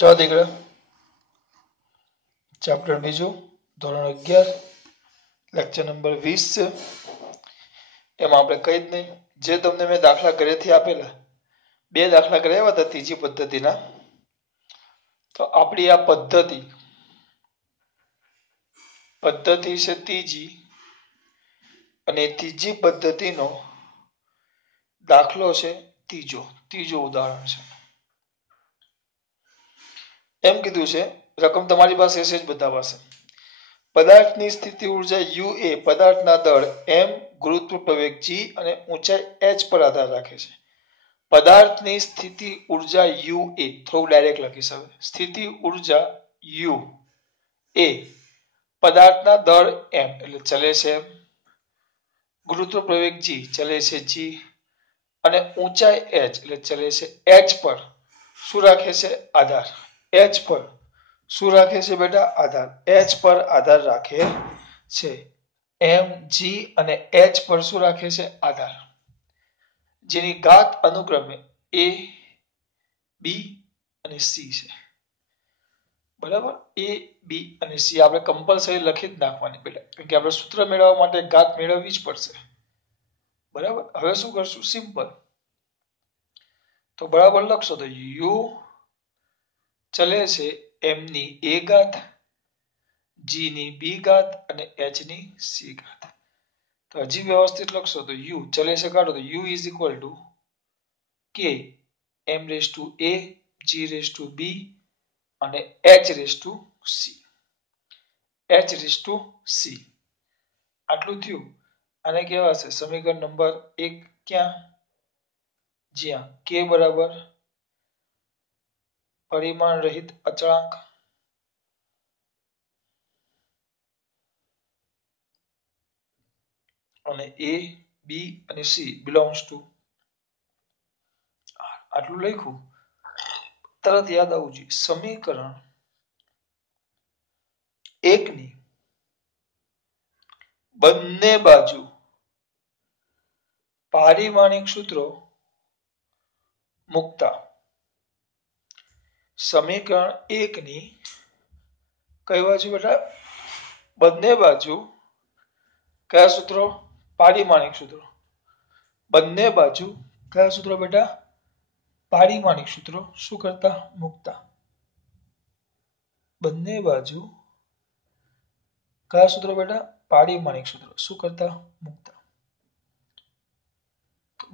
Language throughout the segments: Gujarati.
चलो દીકરા ચેપ્ટર બીજું ધોરણ 11 લેક્ચર નંબર 20 છે એમાં આપણે કઈ જ નહીં જે તમને મેં દાખલા ઘરેથી આપેલા બે દાખલા કરાવ્યા હતા ત્રીજી પદ્ધતિના તો આપણી આ પદ્ધતિ છે ત્રીજી અને ત્રીજી પદ્ધતિનો દાખલો છે ત્રીજો ઉદાહરણ છે એમ કીધું છે રકમ તમારી પાસે છે જ બધા પાસે પદાર્થની સ્થિતિ ઊર્જા U એ પદાર્થના દળ m ગુરુત્વ પ્રવેગ g અને ઊંચાઈ h પર આધાર રાખે છે પદાર્થની સ્થિતિ ઊર્જા U એ થોડું ડાયરેક્ટ લખીશ હવે સ્થિતિ ઊર્જા U એ પદાર્થના દળ m એટલે ચલે છે ગુરુત્વ પ્રવેગ g ચલે છે g અને ઊંચાઈ h એટલે ચલે છે h પર શું રાખે છે આધાર h પર શું રાખે છે બેટા આધાર h પર આધાર રાખે છે m g અને h પર શું રાખે છે આધાર જેની ઘાત અનુક્રમે a b અને c છે બરાબર a b અને c આપણે કમ્પલસરી લખી જ નાખવાની બેટા કારણ કે આપણે સૂત્ર મેળવવા માટે ઘાત મેળવવી જ પડશે બરાબર હવે શું કરશું સિમ્પલ તો બરાબર લખશો તો u ચલે છે m ની a ઘાત g ની b ઘાત અને h ની c ઘાત તો હજી વ્યવસ્થિત લખશો તો u ચલે છે કાઢો તો u is equal to k m raised to a g raised to b અને h raised to c આટલું થયું આને કહેવાશે સમીકરણ નંબર 1 ક્યાં જ્યાં k બરાબર પરિમાણ રહિત અચળાંક અને a b અને c belongs to આટલું લખ્યું તરત યાદ આવવું જોઈએ સમીકરણ 1 ની બંને બાજુ પારિમાણિક સૂત્રો મુકતા સમીકરણ 1 ની કઈ બાજુ બેટા બંને બાજુ કયા સૂત્રો પારિમાણિક સૂત્રો બંને બાજુ કયા સૂત્રો બેટા પારિમાણિક સૂત્રો શું કરતા મુકતા બંને બાજુ કયા સૂત્રો બેટા પારિમાણિક સૂત્રો શું કરતા મુકતા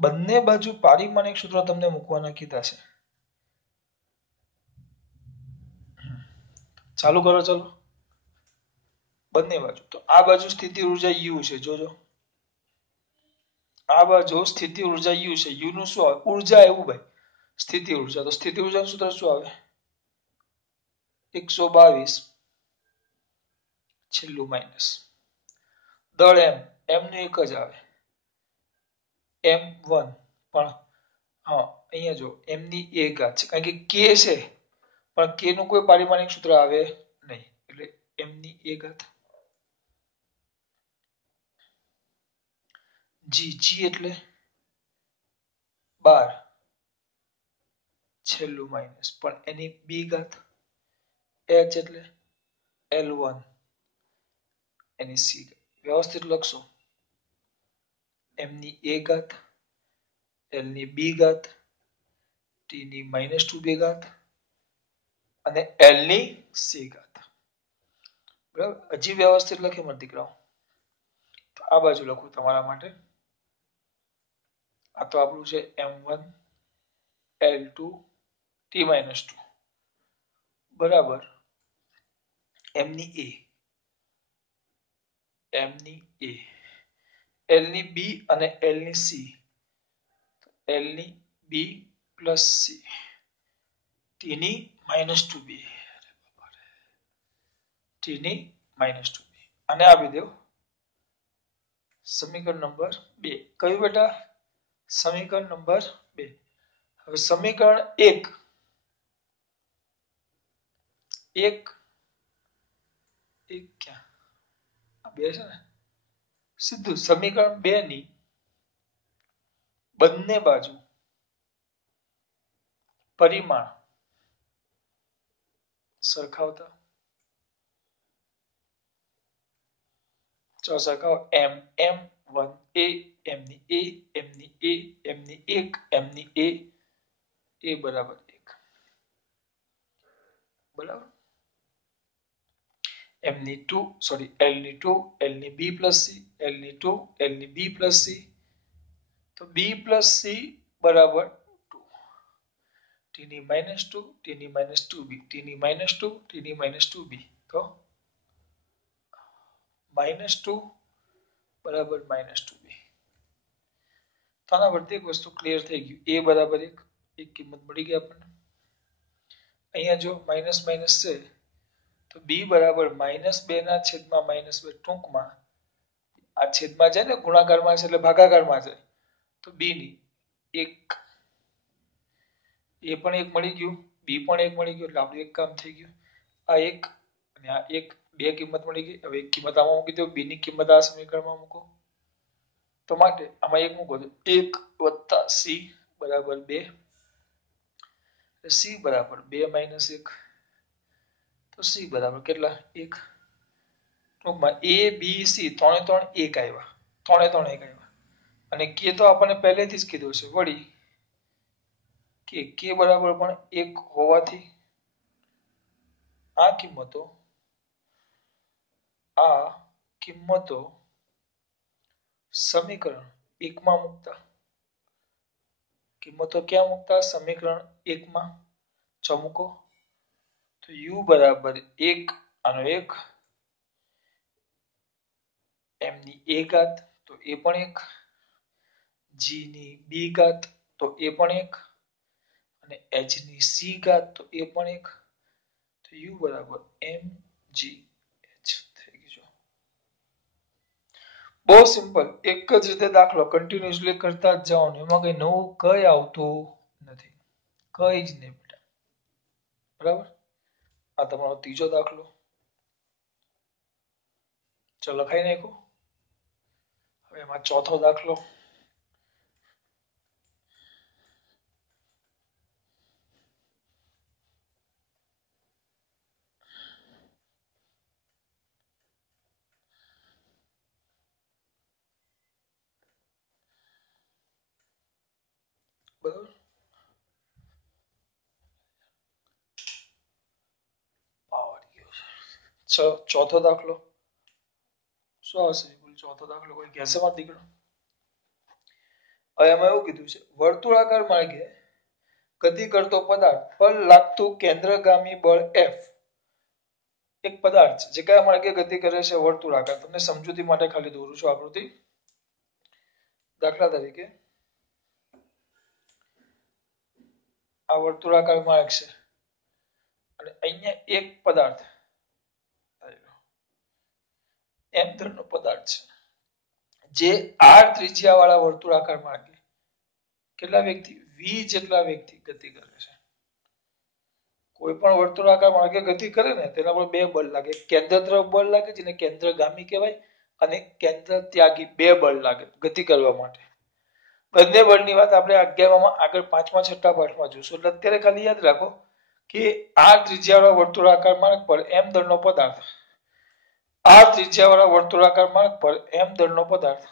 બંને બાજુ પારિમાણિક સૂત્રો તમને મૂકવાના કીધા છે ચાલુ કરો ચલો બંને બાજુ તો આ બાજુ સ્થિતિ ઊર્જા u છે જોજો આ બાજુ સ્થિતિ ઊર્જા u છે u નું શું આવે ઊર્જા એવું ભાઈ સ્થિતિ ઊર્જા તો સ્થિતિ ઊર્જાનું સૂત્ર શું આવે 122 છેલ્લું માઈનસ દળ m નું એક જ આવે m1 પણ હા અહીંયા જો m ની a ઘાત છે કારણ કે k છે પણ k નું કોઈ પારિમાણિક સૂત્ર આવે નહીં એટલે m ની a ઘાત g એટલે 12 છેલ્લું માઈનસ પણ એની b ઘાત h એટલે l1 એની c વ્યવસ્થિત લખશો m ની a ઘાત l ની b ઘાત t ની -2 ઘાત અને l ની c ઘાત બરાબર હજી વ્યવસ્થિત લખે મારા દીકરાઓ તો આ બાજુ લખું તમારા માટે આ તો આપણું છે m1 l2 t-2 બરાબર m ની a l ની b અને l ની c l ની b plus c t ની -2b t ની -2b અને આપી દો સમીકરણ નંબર 2 કયું બેટા સમીકરણ નંબર 2 હવે સમીકરણ 1 ક્યાં આ બે છે ને સીધું સમીકરણ 2 ની બંને બાજુ પરિમાણ સરખાવતા ચલો સરખાવો m m1 a m ની a m ની a m ની 1 m ની a બરાબર 1 બરાબર m ની 2 સોરી l ની 2 l ની b પ્લસ c l ની 2 l ની b પ્લસ c તો b પ્લસ c બરાબર 2 t ની -2 t ની -2b t ની -2 t ની -2b તો -2 બરાબર -2b તો આના પરથી એક વસ્તુ ક્લિયર થઈ ગયું a બરાબર 1 એક કિંમત મળી ગઈ આપણને અહીંયા જો માઈનસ માઈનસ છે તો b બરાબર -2 ના છેદમાં -2 ટૂંકમાં આ છેદમાં છે ને ગુણાકારમાં છે એટલે ભાગાકારમાં છે તો b ની 1 a પણ 1 મળી ગયું b પણ 1 મળી ગયું એટલે આપણું એક કામ થઈ ગયું આ 1 અને આ 1 બે કિંમત મળી ગઈ હવે એક કિંમત આમાં મૂકી દો b ની કિંમત આ સમીકરણમાં મૂકો તો માટે આમાં 1 મૂકો તો 1 + c બરાબર 2 c બરાબર 2 - 1 તો c બરાબર કેટલા 1 ટૂંકમાં a b c ત્રણે ત્રણ 1 આવ્યા ત્રણે ત્રણ 1 આવ્યા અને k તો આપણને પહેલેથી જ કીધું છે વળી કે k બરાબર પણ 1 હોવાથી આ કિંમતો સમીકરણ 1 માં મૂકતા કિંમતો ક્યાં મૂકતા સમીકરણ 1 માં જો મૂકો તો u બરાબર 1 આનો 1 m ની a ઘાત તો એ પણ 1 g ની b ઘાત તો એ પણ 1 અને h ની c ઘાત તો એ પણ 1 તો u બરાબર mgh થઈ ગયું બહુ સિમ્પલ એક જ રીતે દાખલો કન્ટિન્યુઅસલી કરતા જ જવાનું એમાં કઈ નવું કઈ આવતું નથી કઈ જ નહીં બેટા બરાબર આ તમારો ત્રીજો દાખલો ચલો લખાઈ નાખો હવે એમાં ચોથો દાખલો બરાબર ચોથો દાખલો શું હશે ચોથો દાખલો કોઈ કહેશે માં દીકરો હવે એમાં એવું કીધું છે વર્તુળાકાર માર્ગે ગતિ કરતો પદાર્થ પર લાગતું કેન્દ્રગામી બળ F એક પદાર્થ જે કયા માર્ગે ગતિ કરે છે વર્તુળાકાર તમને સમજૂતી માટે ખાલી દોરું છું આકૃતિ દાખલા તરીકે આ વર્તુળાકાર માર્ગ છે અને અહીંયા એક પદાર્થ m ધનનો પદાર્થ છે જે r ત્રિજ્યા વાળા વર્તુળાકાર માર્ગે કેટલા વ્યક્તિ v જેટલા વ્યક્તિ ગતિ કરે છે કોઈ પણ વર્તુળાકાર માર્ગે ગતિ કરે ને તેના પર બે બળ લાગે કેન્દ્ર તરફ બળ લાગે જેને કેન્દ્રગામી કહેવાય અને કેન્દ્ર ત્યાગી બે બળ લાગે ગતિ કરવા માટે બંને બળની વાત આપણે 11માં આગળ 5મા 6ઠા પાઠમાં જોઈશું એટલે અત્યારે ખાલી યાદ રાખો કે આ ત્રિજ્યાવાળા વર્તુળાકાર માર્ગ પર m દળનો પદાર્થ આ ત્રિજ્યાવાળા વર્તુળાકાર માર્ગ પર m દળનો પદાર્થ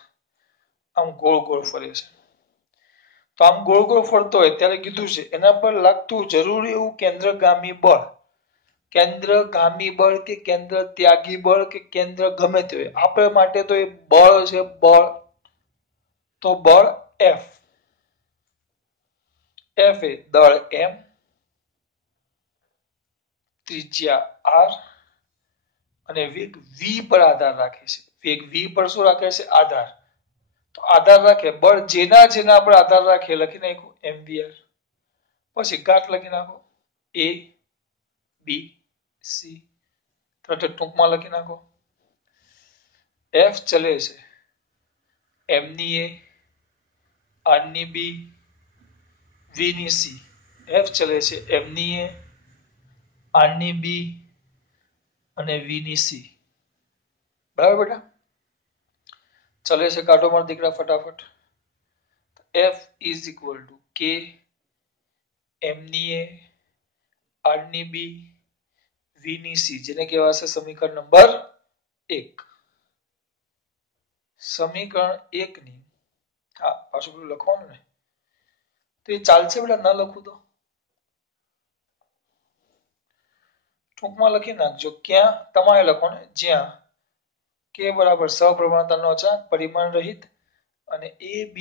આમ ગોળ ગોળ ફરે છે તો આમ ગોળ ગોળ ફરતો હોય ત્યારે કીધું છે એના પર લાગતું જરૂરી એવું કેન્દ્રગામી બળ કે કેન્દ્ર ત્યાગી બળ કે કેન્દ્ર ગમે તે હોય આપણે માટે તો એ બળ છે બળ તો બળ F એ દળ m ત્રિજ્યા r અને વેગ v પર આધાર રાખે છે વેગ v પર શું રાખે છે આધાર તો આધાર રાખે બળ જેના પર આધાર રાખે લખી નાખો mvr પછી ઘાત લખી નાખો a b c ટૂંકમાં લખી નાખો f ચલે છે m ની a r ની b v ની c f ચલે છે m ની a r ની b અને v ની c બરાબર બેટા ચલે છે કાઢો મારા દીકરા ફટાફટ f k m ની a r ની b v ની c જેને કહેવાશે સમીકરણ નંબર 1. સમીકરણ 1 ની હા પાછું પેલું લખવાનું ને તો એ ચાલશે બેટા ન લખું તો ટૂંકમાં લખી નાખજો ક્યાં તમારે લખો ને જ્યાં k બરાબર સપ્રમાણતાનો અચળાંક પરિમાણ રહિત અને a b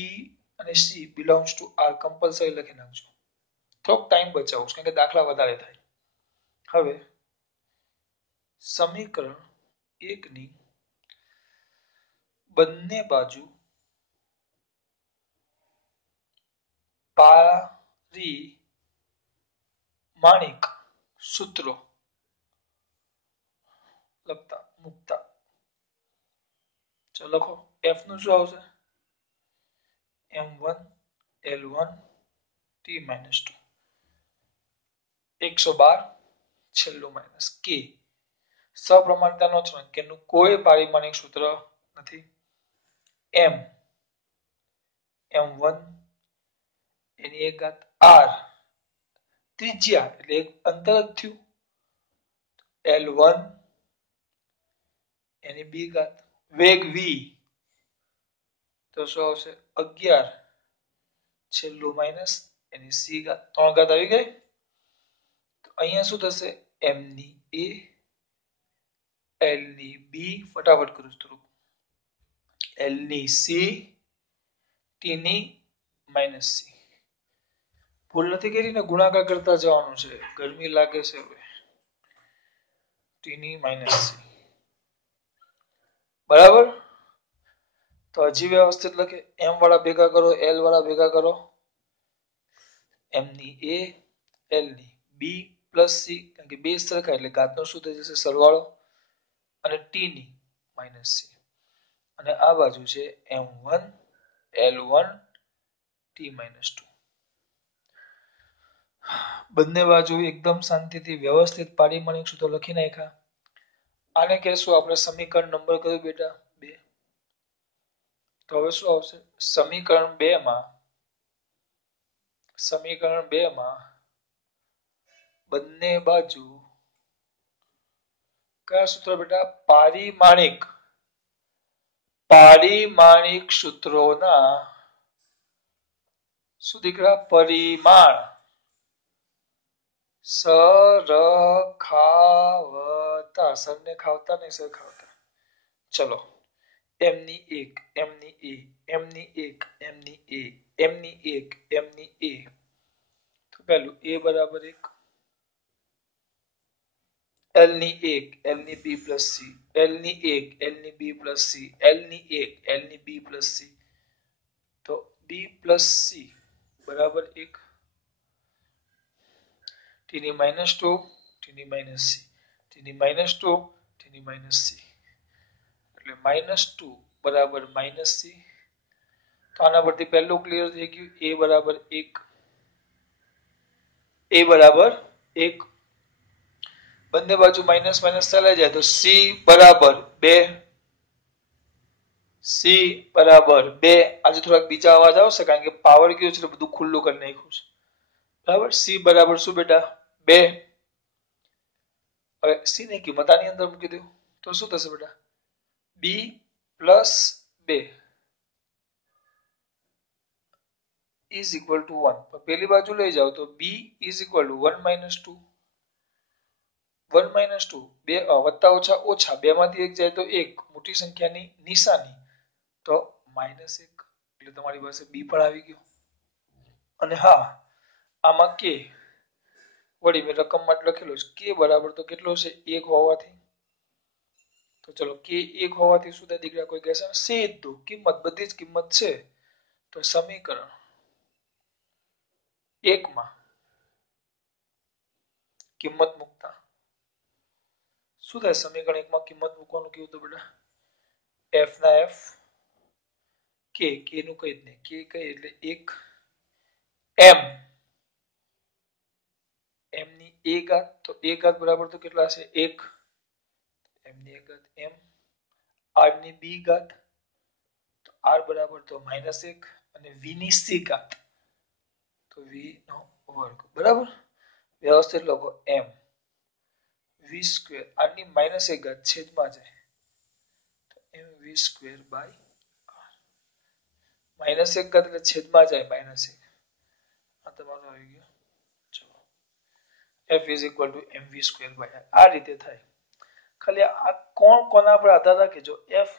અને c belongs to r compulsory લખી નાખજો થોડોક ટાઈમ બચાવો કારણ કે દાખલા વધારે થાય. હવે સમીકરણ 1 ની બંને બાજુ પારિમાણિક સૂત્રો લખતા મૂકતા ચલો લખો f નું શું આવશે m1 l1 t - 2 112 છેલ્લું માઇનસ k સપ્રમાણતાનો અચળાંક કે નું કોઈ પારિમાણિક સૂત્ર નથી m m1 એની એક ઘાત r ત્રિજ્યા એટલે એક અંતર જ થયું l1 એની b ઘાત વેગ v તો શું આવશે 11 છેલ્લું માઇનસ એની c ઘાત 3 ઘાત આવી ગઈ તો અહીંયા શું થશે m ની a l ની b ફટાફટ કરું થોડું l ની c t ની -c ભૂલ નથી કરી ને ગુણાકાર કરતા જવાનું છે ગરમી લાગે છે હવે t ની -c બરાબર તો હજી વ્યવસ્થિત લખે m વાળા ભેગા કરો l વાળા ભેગા કરો m ની a l ની b + c કારણ કે બે સરખા એટલે ઘાતનો શું થઈ જશે સરવાળો અને t ની -c અને આ બાજુ છે m1 l1 t - 2 બંને બાજુ એકદમ શાંતિથી વ્યવસ્થિત પારિમાણિક સૂત્રો લખી નાખ્યા આને કહેશું આપણે સમીકરણ નંબર કયો બેટા 2 તો હવે શું આવશે સમીકરણ 2 માં બંને બાજુ કયા સૂત્ર બેટા પારિમાણિક સૂત્રોના શું દીકરા પરિમાણ સરખાવતા સરને ખાવતા નહીં સરખાવતા ચલો m ની 1 m ની a m ની 1 m ની a m ની 1 m ની a તો પહેલું a બરાબર 1 l ની 1 l ની b + c l ની 1 l ની b + c l ની 1 l ની b + c તો b + c બરાબર 1 t ની -2 t ની -c t ની -2 t ની -c એટલે -2 બરાબર -c તો આના પરથી પહેલું ક્લિયર થઈ ગયું a બરાબર 1 બંને બાજુ માઈનસ ચાલે જાય તો c બરાબર 2 આજે થોડાક બીજા અવાજ આવશે કારણ કે પાવર ગયો છે એટલે બધું ખુલ્લું કરી નાખ્યું છે બરાબર c બરાબર શું બેટા 2 હવે c ની કિંમત આની અંદર મૂકી દો તો શું થશે બેટા b + 2 is equal to 1 પણ પેલી બાજુ લઈ જાઓ તો b is equal to 1 - 2 1 - 2 બે વત્તા ઓછા ઓછા બે માંથી એક જાય તો એક મોટી સંખ્યાની નિશાની તો -1 એટલે તમારી પાસે b પણ આવી ગયો અને હા આમાં k વળી મેં રકમ માટે લખેલું છે k બરાબર તો કેટલો છે 1 હોવાથી તો ચલો k 1 હોવાથી શું થાય દીકરા કોઈ કહેશે સીધું કિંમત બધી જ કિંમત છે તો સમીકરણ 1 માં કિંમત મૂકતા શું થાય સમીકરણ 1 માં કિંમત મૂકવાનું કેવું તો બેટા f ના f k નું કઈ જ નહીં k કઈ એટલે 1 m ની a ઘાત તો a ઘાત બરાબર તો કેટલા છે 1 m ની a ઘાત m r ની b ઘાત તો r બરાબર તો -1 અને v ની c ઘાત તો v નો વર્ગ બરાબર વ્યવસ્થિત લખો m v વી સ્ક્વેર આની -1 ઘાત છેદમાં જાય તો mv સ્ક્વેર બાય -1 ઘાત એટલે છેદમાં જાય -1 આ તમારો આવી ગયો ચલો f is equal to mv square by r આ રીતે થાય ખાલી આ કોણ કોના પર આધાર રાખે જો f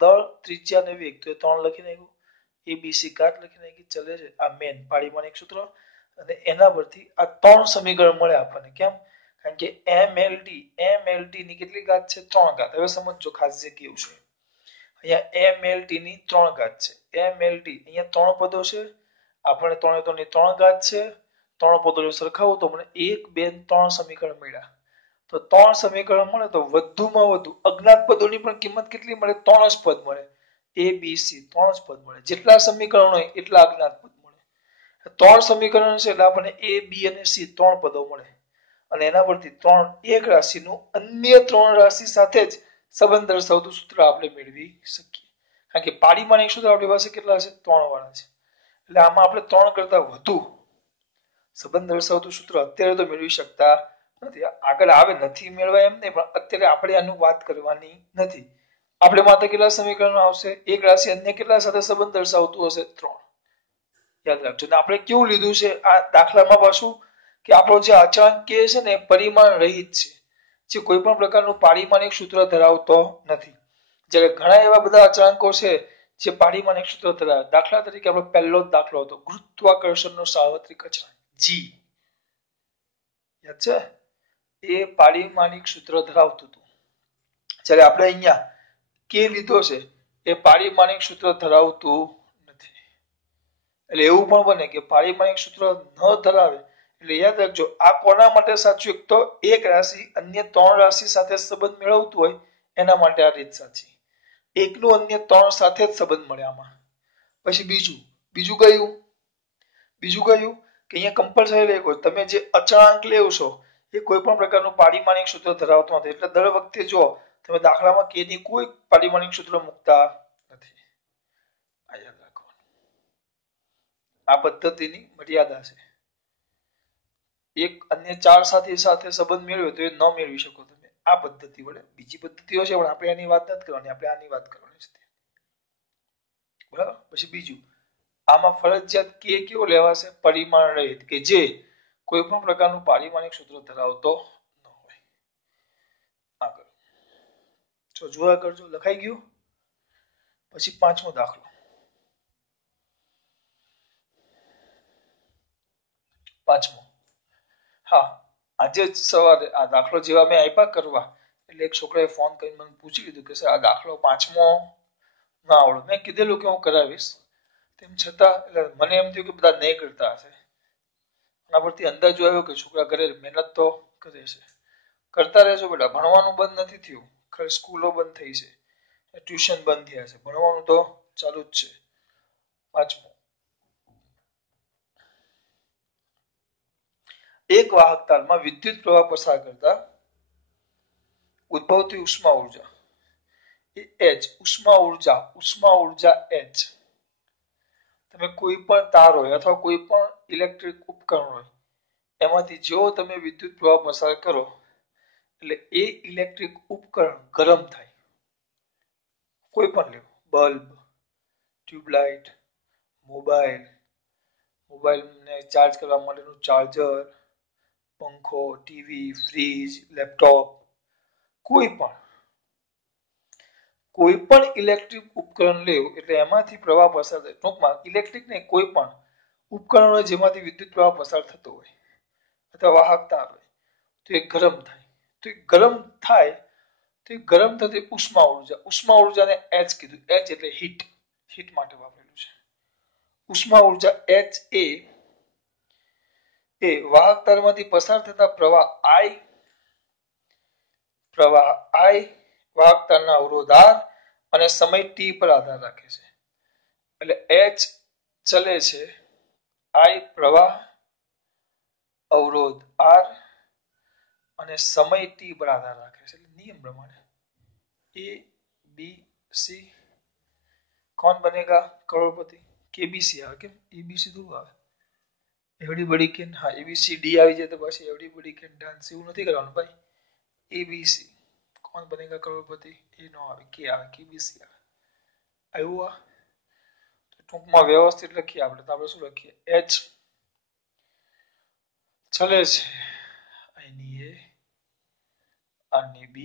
દળ ત્રિજ્યા ને વેગ તો 3 લખી નાખ્યું abc ઘાત લખી નાખી ચલે છે આ મેન પારિમાણિક સૂત્ર અને એના પરથી આ ત્રણ સમીકરણ મળે આપણને કેમ કારણ કે mlt ની કેટલી ઘાત છે 3 ઘાત હવે સમજો ખાસ જે કેવું છે અહીંયા mlt ની 3 ઘાત છે mlt અહીંયા 3 પદો છે આપણે 3 ની 3 ઘાત છે 3 પદો સરખાવો તો મને 1 2 3 સમીકરણ મળ્યા તો 3 સમીકરણ મળે તો વધુમાં વધુ અજ્ઞાત પદોની પણ કિંમત કેટલી મળે 3 જ પદ મળે a b c 3 જ પદ મળે જેટલા સમીકરણો હોય એટલા અજ્ઞાત પદ મળે 3 સમીકરણ છે એટલે આપણને a b અને c 3 પદો મળે અને એના પરથી 3 એક રાશિનું અન્ય 3 રાશિ સાથે જ સંબંધ દર્શાવતું સૂત્ર આપણે મેળવી શકીએ કારણ કે પારિમાણિક સૂત્ર આપણી પાસે કેટલા છે 3 વાળા છે એટલે આમાં આપણે 3 કરતા વધુ સંબંધ દર્શાવતું સૂત્ર અત્યારે તો મેળવી શકતા નથી આગળ આવે નથી મેળવાય એમ નહીં પણ અત્યારે આપણે આનું વાત કરવાની નથી આપણે માત્ર કેટલા સમીકરણો આવશે એક રાશિ અન્ય કેટલા સાથે સંબંધ દર્શાવતું હશે 3 યાદ રાખજો ને આપણે કેવું લીધું છે આ દાખલામાં પાછું કે આપણો જે અચળાંક કે છે ને પરિમાણ રહિત છે જે કોઈ પણ પ્રકારનું પારિમાણિક સૂત્ર ધરાવતો નથી જ્યારે ઘણા એવા બધા અચળાંકો છે જે પારિમાણિક સૂત્ર ધરાવે દાખલા તરીકે આપણો પહેલો જ દાખલો હતો ગુરુત્વાકર્ષણનો સાર્વત્રિક અચળાંક g યાદ છે એ પારિમાણિક સૂત્ર ધરાવતું હતું જ્યારે આપણે અહીંયા કે લીધો છે એ પારિમાણિક સૂત્ર ધરાવતું નથી એટલે એવું પણ બને કે પારિમાણિક સૂત્ર ન ધરાવે એટલે યાદ રાખજો આ કોના માટે સાચું એક તો એક રાશિ અન્ય 3 રાશિ સાથે સંબંધ મેળવતું હોય એના માટે આ રીત સાચી એકનું અન્ય 3 સાથે જ સંબંધ મળે આમાં પછી બીજું કયું કે અહીંયા કમ્પલસરી લેખો તમે જે અચળાંક લેવ છો એ કોઈ પણ પ્રકારનું પારિમાણિક સૂત્ર ધરાવતું નથી એટલે દર વખતે જો તમે દાખલામાં કે ની કોઈ પારિમાણિક સૂત્ર મૂકતા નથી આ યાદ રાખવાનું આ પદ્ધતિની મર્યાદા છે એક અન્ય 4 સાથી સાથે સંબંધ મેળવ્યો તો એ ન મેળવી શકો તમે આ પદ્ધતિ વડે બીજી પદ્ધતિઓ છે પણ આપણે આની વાત નથી કરવાની આપણે આની વાત કરવાની છે બરાબર પછી બીજું આમાં ફરજિયાત કે કેવો લેવાશે પરિમાણ રહિત કે જે કોઈ પણ પ્રકારનું પારિમાણિક સૂત્ર ધરાવતો ન હોય આગળ જોયા કરજો લખાઈ ગયું પછી પાંચમો દાખલો હા આજે જ સવારે આ દાખલો જેવા મેં આપ્યા કરવા એટલે એક છોકરાએ ફોન કરીને મને પૂછી લીધું કે સર આ દાખલો પાંચમો ના આવડે મેં કીધેલું કે હું કરાવીશ તેમ છતાં એટલે મને એમ થયું કે બધા નહીં કરતા હશે એના પરથી અંદાજો આવ્યો કે છોકરા ઘરે મહેનત તો કરે છે કરતા રહેજો બેટા ભણવાનું બંધ નથી થયું ખરે સ્કૂલો બંધ થઈ છે ટ્યુશન બંધ થયા છે ભણવાનું તો ચાલુ જ છે પાંચમો એક વાહક તારમાં વિદ્યુત પ્રવાહ પસાર કરતા ઉદ્ભવતી ઉષ્મા ઉર્જા H ઉષ્મા ઉર્જા H તમે કોઈ પણ તાર હોય અથવા કોઈ પણ ઇલેક્ટ્રિક ઉપકરણ હોય એમાંથી જો તમે વિદ્યુત પ્રવાહ પસાર કરો એટલે એ ઇલેક્ટ્રિક ઉપકરણ ગરમ થાય કોઈ પણ લ્યો બલ્બ ટ્યુબલાઇટ મોબાઈલને ચાર્જ કરવા માટેનું ચાર્જર પંખો ટીવી ફ્રીજ લેપટોપ કોઈ પણ ઇલેક્ટ્રિક ઉપકરણ લેવું એટલે એમાંથી પ્રવાહ પસાર થાય ટૂંકમાં ઇલેક્ટ્રિક ને કોઈ પણ ઉપકરણો જેમાંથી વિદ્યુત પ્રવાહ પસાર થતો હોય અથવા વાહક તાર હોય તો એ ગરમ થાય તો એ ગરમ થતી ઉષ્મા ઉર્જાને H કીધું H એટલે હીટ માટે વાપરેલું છે ઉષ્મા ઉર્જા H એ વાહક તારમાંથી પસાર થતા પ્રવાહ I વાહક તારના અવરોધ R અને સમય t પર આધાર રાખે છે એટલે H ચલે છે I પ્રવાહ અવરોધ R અને સમય t પર આધાર રાખે છે એટલે નિયમ પ્રમાણે A B C कौन बनेगा करोड़पति KBC આવે કેમ ABC તો આવે એવડી બડી કેન હા ABC D આવી જાય તો પછી એવડી બડી કેન ડાન્સ એવું નથી કરવાનું ભાઈ ABC कौन बनेगा करोड़पति? ए नो आवे, के आवे, KBC आवे। આવ્યું આ તો ટૂંકમાં વ્યવસ્થિત લખીએ આપણે તો આપણે શું લખીએ? H ચલે છે અહીંની A, આની B,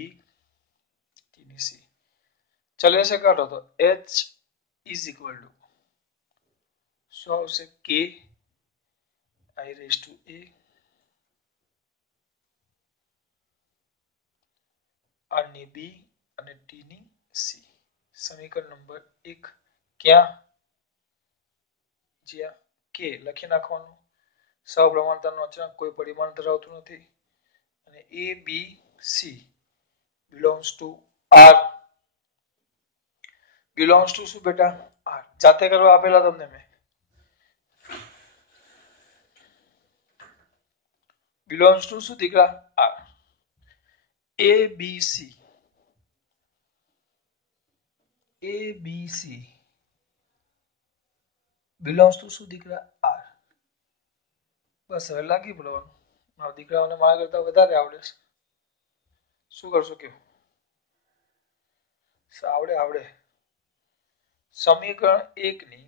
ટીની C. ચલે છે કાઢો તો H ઇઝ ઇક્વલ ટુ શું આવશે? K I raised to A આની B અને ટીની C. સમીકરણ નંબર 1 ક્યાં? જ્યાં K લખી નાખવાનું. સહપ્રમાણતાનો અચળાંક કોઈ પરિમાણ ધરાવતું નથી અને A B C belongs to R. belongs to શું બેટા? R. જાતે કરવા આપેલા તમને મેં. belongs to શું દીકરા? R. ABC ABC belongs to શું દીકરા? R. બસ હવે લાગી પડવાનું. મારા દીકરાઓને મારા કરતા વધારે આવડે છે. શું કરશો કે? આવડે આવડે. સમીકરણ 1 ની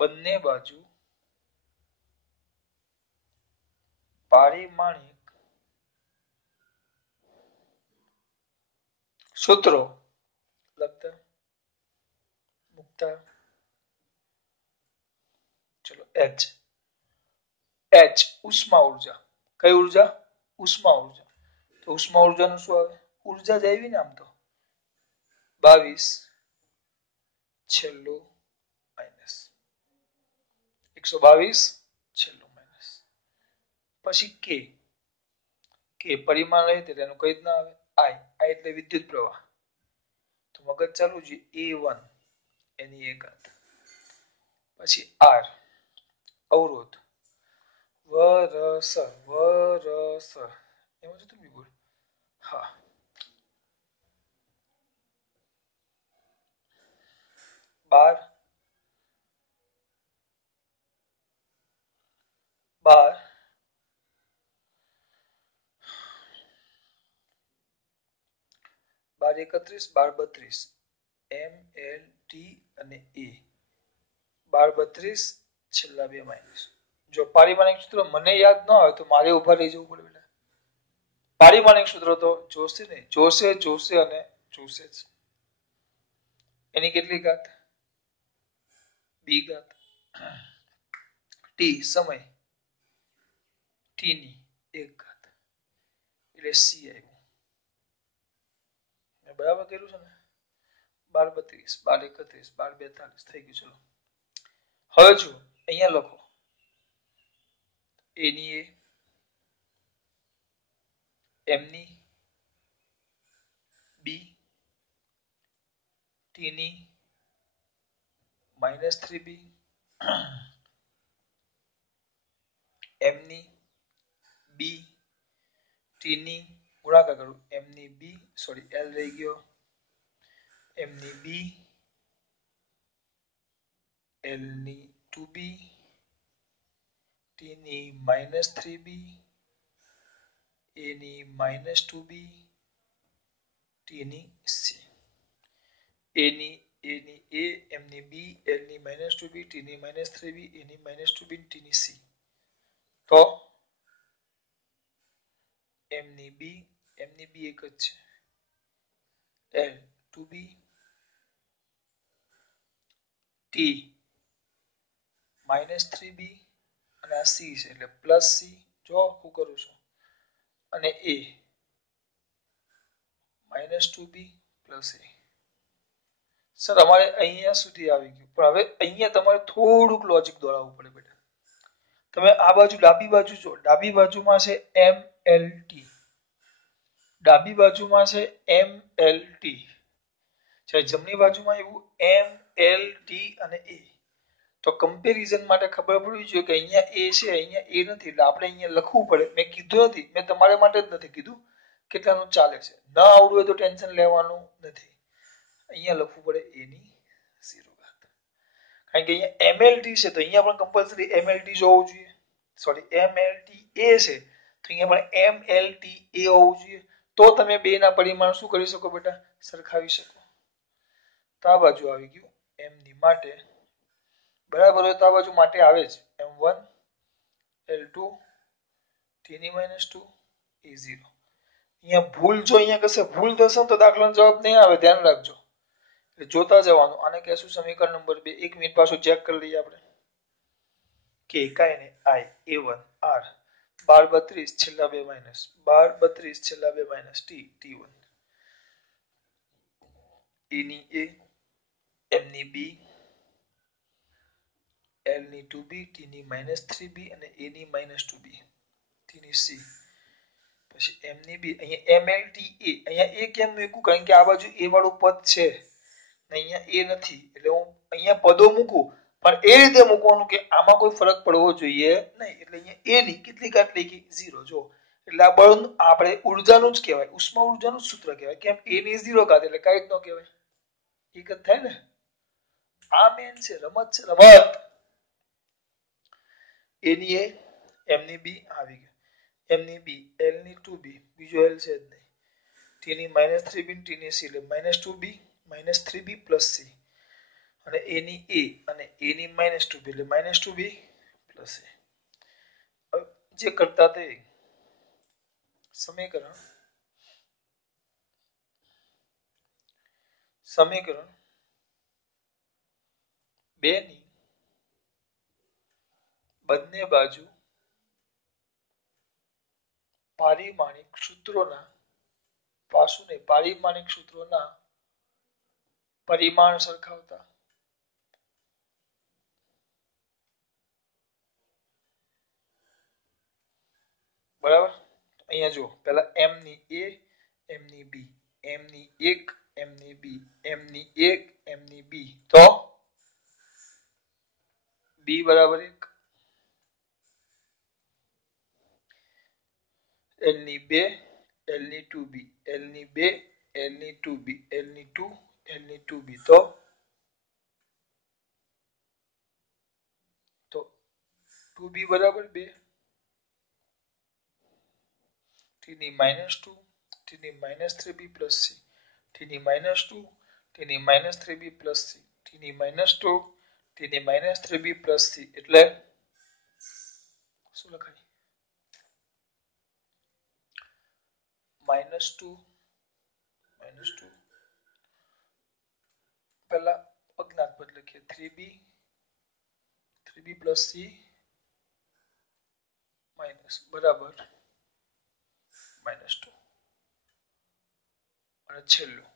બંને બાજુ પારિમાણિક સૂત્રો લખતા મૂકતા. ચલો H ઉષ્મા ઉર્જા. કઈ ઉર્જા? ઉષ્મા ઉર્જા. તો ઉષ્મા ઉર્જાનું શું આવે? ઉર્જા જ આવી ને આમ તો 22 છેલ્લું માઇનસ 122 છેલ્લું માઇનસ. પછી કે પરિમાણ રહે તેનું કઈ જ ના આવે. I એટલે વિદ્યુત પ્રવાહ. તો મગજ ચાલુ છે A1 એની એક ઘાત. પછી R અવરોધ વરસ એમાં છે તમે બોલ. હા 12 31 12 32 MLT અને A 12 32 છેલ્લા બે માઇનસ. જો પારિમાણિક સૂત્ર મને યાદ ન આવે તો મારે ઉભા રહી જવું પડે બેટા. પારિમાણિક સૂત્ર તો જોશે ને, જોશે અને જોશે જ. એની કેટલી ઘાત? B ઘાત. T સમય T ની એક ઘાત એટલે C આવ્યું. મેં બરાબર કર્યું છે ને? 12 32 12 31 12 42 થઈ ગયું. ચલો હવે જો અહીંયા લખો A ની A M ની B T ની -3B M ની B T ની ગુણાકાર કરું. M ની B સોરી L રહી ગયો. M ની B L ની 2B T ની -3B A ની -2B T ની C. A ની A M ની B L ની -2B T ની -3B A ની -2B T ની C. તો M ની B એક જ છે. L 2B T -3B અને આ C છે એટલે પ્લસ C. જો હું કરું છું અને A -2B plus A. Sir અમારે અહીંયા સુધી આવી ગયું પણ હવે અહીંયા તમારે થોડુંક લોજિક દોડાવવું પડે બેટા. તમે આ બાજુ ડાબી બાજુ જો, ડાબી બાજુમાં છે MLT, ડાબી બાજુમાં છે MLT છે, જમણી બાજુમાં એવું MLT અને A. તો કમ્પેરિઝન માટે ખબર પડવી જોઈએ કે અહીંયા A છે અહીંયા A નથી એટલે આપણે અહીંયા લખવું પડે. મેં કીધું નથી, મેં તમારા માટે જ નથી કીધું, કેટલાનું ચાલે છે. ન આવડવું હોય તો ટેન્શન લેવાનું નથી. અહીંયા લખવું પડે A ની 0 ઘાત. કારણ કે અહીંયા MLT છે તો અહીંયા પણ કમ્પલસરી MLT જોવું જોઈએ. સોરી MLT A છે તો અહીંયા પણ એમ એલ ટી એ હોવું જોઈએ, તો તમે બે ના પરિમાણ શું કરી શકો બેટા, સરખાવી શકો. તો આ બાજુ આવી ગયું એમ ની માટે બરાબર હોય તો આ બાજુ માટે આવે જ m1 l2 t ની -2 e0. અહીંયા ભૂલ જો અહીંયા કશે ભૂલ થશે તો દાખલાનો જવાબ નહીં આવે, ધ્યાન રાખજો. એટલે જોતા જવાનું. આને કહેશું સમીકરણ નંબર 2. 1 મિનિટ પાછું ચેક કરી લઈએ આપણે. કે કાઈ ને i a1 r 12 32 છેલ્લા બે માઈનસ 12 32 છેલ્લા બે માઈનસ t t1 e ની a m ની b l ની 2b t ની -3b અને a ની -2b t ની c પછી m ની b. અહીંયા ml t a અહીંયા a કેમ મૂક્યું, કારણ કે આ બાજુ a વાળું પદ છે ને અહીંયા a નથી, એટલે હું અહીંયા પદો મૂકું પણ એ રીતે મૂકવાનું કે આમાં કોઈ ફરક પડવો જોઈએ નહીં. એટલે અહીંયા a ની કેટલી ઘાત લખી 0. જો એટલે આ બળ આપણે ઊર્જાનું જ કહેવાય, ઉષ્મા ઊર્જાનું સૂત્ર કહેવાય. કેમ a ની 0 ઘાત એટલે કાંઈ જ ન કહેવાય, એક જ થાય ને. આ મેન છે, રમત છે, રમત. a ની a m ની b આવી ગયું, m ની b l ની 2b બીજો l છે જ નહીં, t ની -3b t ની c એટલે -2b -3b c અને a ની a અને a ની -2b એટલે -2b c. હવે જે કરતા તે સમીકરણ 2 ની બંને બાજુ પારિમાણિક સૂત્રોના પરિમાણ સરખાવતા. બરાબર. અહીંયા જુઓ, પહેલા m ની a m ની b m ની 1 m ની b m ની 1 m ની b તો b બરાબર 1, l ની 2 l ની 2b l ની 2 l ની 2b l ની 2 l ની 2b તો 2b બરાબર 2, t ની -2 t ની -3b c t ની -2 t ની -3b c t ની -2 t ની -3b c એટલે શું લખાય, -2 પહેલા અજ્ઞાત પદ લખીએ 3b c માઈનસ બરાબર -2 અને છેલ્લું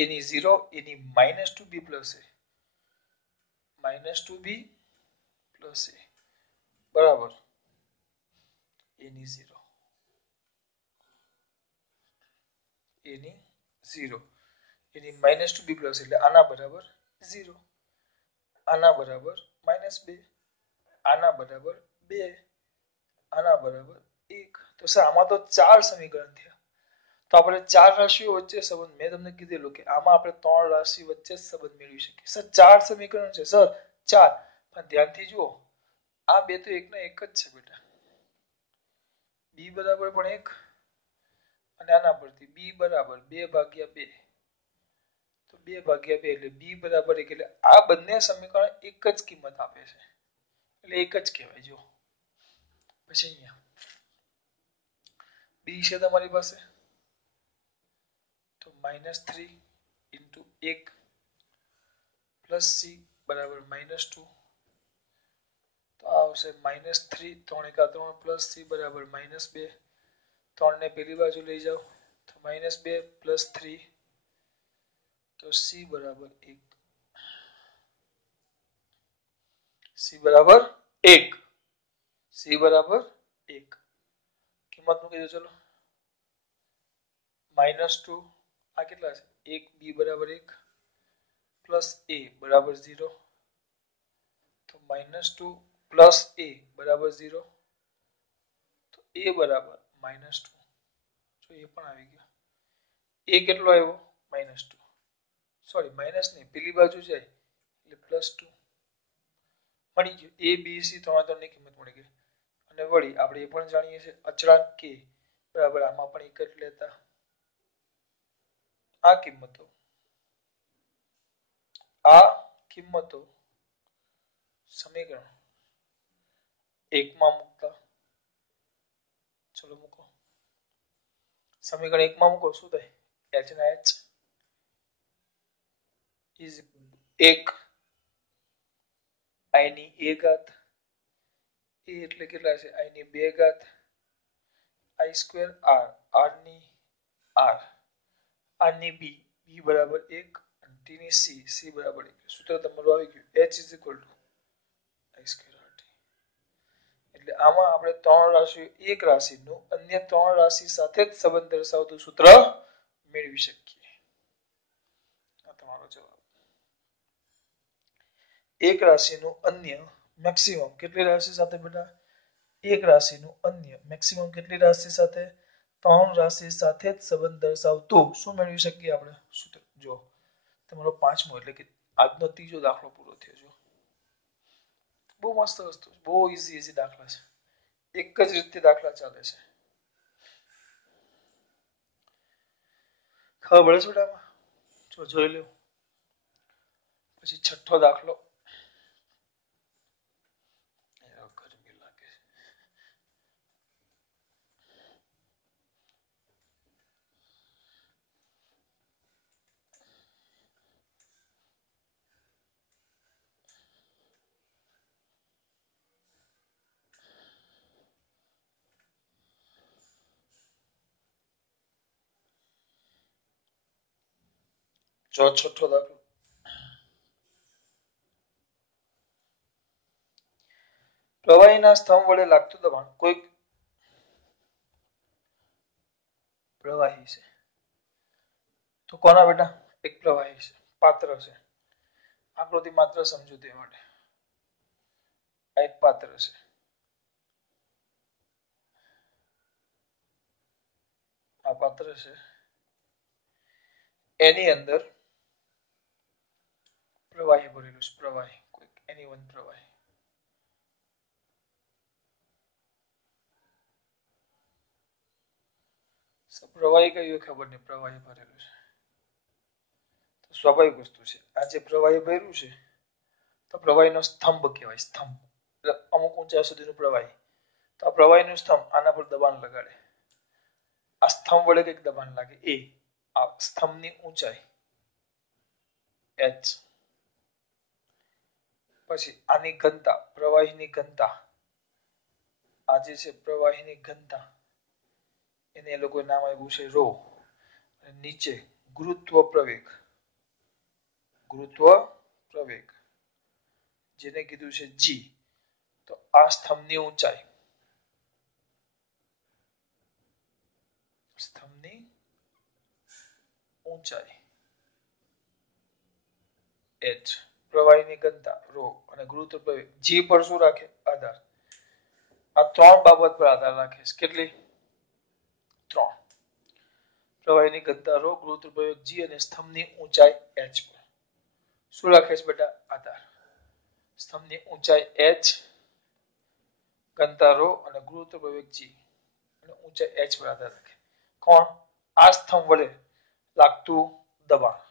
a ની 0 a ની -2b a -2b a બરાબર a ની 0 a ની 0 a ની -2b એટલે આના બરાબર 0, આના બરાબર -2, આના બરાબર 2, આના બરાબર 1. તો આમાં તો 4 સમીકરણ થયા. તો આપણે 4 રાશિઓ વચ્ચે સંબંધ, મેં તમને કીધેલું કે આમાં આપણે 3 રાશિ વચ્ચે સંબંધ મેળવી શકીએ. સર 4 સમીકરણ છે સર, 4, પણ ધ્યાનથી જુઓ આ બે તો એકના એક જ છે બેટા. b બરાબર પણ 1 અને આના પરથી b બરાબર 2/2, તો 2/2 એટલે b બરાબર 1. એટલે આ બંને સમીકરણ એક જ કિંમત આપે છે, એટલે એક જ કહેવાય. જો પછી અહીંયા b છે તમારી પાસે તો -3 * 1 + c બરાબર -2, તો આવશે -3 3 * 3 + c બરાબર -2. 3 ને પેલી બાજુ લઈ જાઓ તો -2 + 3 તો c બરાબર 1, c બરાબર 1, c બરાબર 1. કિંમત મૂકી દો. ચલો -2 આ કેટલા છે 1, b બરાબર 1 પ્લસ a બરાબર 0, તો -2 પ્લસ a બરાબર 0, તો a બરાબર -2. જો એ પણ આવી ગયો. a કેટલો આવ્યો -2, સોરી માઇનસ નહીં, પેલી બાજુ જાય એટલે +2 મળી ગયું. a b c ત્રણની કિંમત મળી ગઈ. અને વળી આપણે એ પણ જાણીએ છીએ અચળાંક કે બરાબર આમાં પણ એક જ લેતા આ કિંમતો સમીકરણ એકમાં મૂકતા ચલો મૂકો સમીકરણ એકમાં મૂકો શું થાય h ના h is 1 i ની a ઘાત a એટલે કેટલા છે i ની 2 ઘાત i સ્ક્વેર r r ની r r ની b b બરાબર 1 અને t ની c c બરાબર 1 સૂત્ર તમારું આવી ગયું h is equal to i square r t એટલે આમાં આપણે ત્રણ રાશિ એક રાશિનું અન્ય ત્રણ રાશિ સાથે જ સંબંધ દર્શાવતું સૂત્ર મેળવી શકીએ આ તમારો જવાબ એક રાશિનું અન્ય મેક્સિમમ કેટલી રાશિ સાથે બેટા એક રાશિનું અન્ય મેક્સિમમ કેટલી રાશિ સાથે ત્રણ રાશિ સાથે જ સંબંધ દર્શાવતું શું મેળવી શકીએ આપણે સૂત્ર જો તમારો પાંચમો એટલે કે આજનો ત્રીજો દાખલો પૂરો થયો છે બહુ મસ્ત વસ્તુ બહુ ઈઝી દાખલા છે એક જ રીતે દાખલા ચાલે છે ખબર પડે છે બેટા જો જોઈ લો પછી છઠ્ઠો દાખલો ગરમી લાગે જો છઠ્ઠો દાખલો પ્રવાહીના સ્તંભ વડે લાગતું દબાણ કોઈ પ્રવાહી છે તો કોના બેટા એક પ્રવાહી છે પાત્ર છે આકૃતિ માત્ર સમજો તે માટે આ એક પાત્ર છે આ પાત્ર છે એની અંદર પ્રવાહી ભરેલું છે પ્રવાહી કોઈ એની વન પ્રવાહી પ્રવાહી કયું ખબર નહીં પ્રવાહી ભરેલું છે તો સ્વાભાવિક વસ્તુ છે આ જે પ્રવાહી ભર્યું છે તો પ્રવાહીનો સ્તંભ કહેવાય સ્તંભ એટલે અમુક ઊંચા સુધીનું પ્રવાહી તો આ પ્રવાહીનું સ્તંભ આના પર દબાણ લગાડે આ સ્તંભ વડે કંઈક દબાણ લાગે એ આ સ્તંભની ઊંચાઈ h પછી આની ઘનતા પ્રવાહીની ઘનતા આ જે છે પ્રવાહીની ઘનતા એને એ લોકોએ નામ આપ્યું છે રો અને નીચે ગુરુત્વ પ્રવેગ જેને કીધું છે g તો આ સ્તંભની ઊંચાઈ h પ્રવાહીની ઘનતા રો અને ગુરુત્વ પ્રવેગ g પર શું રાખે આધાર આ ત્રણ બાબત પર આધાર રાખે છે કેટલી ત્રણ પ્રવાહીની ઘનતા રો ગુરુત્વ પ્રવેગ g અને સ્તંભની ઊંચાઈ h પર શું રાખે છે બેટા આધાર સ્તંભની ઊંચાઈ h ઘનતા રો અને ગુરુત્વ પ્રવેગ g અને ઊંચાઈ h પર આધાર રાખે કોણ આ સ્તંભ વડે લાગતું દબાણ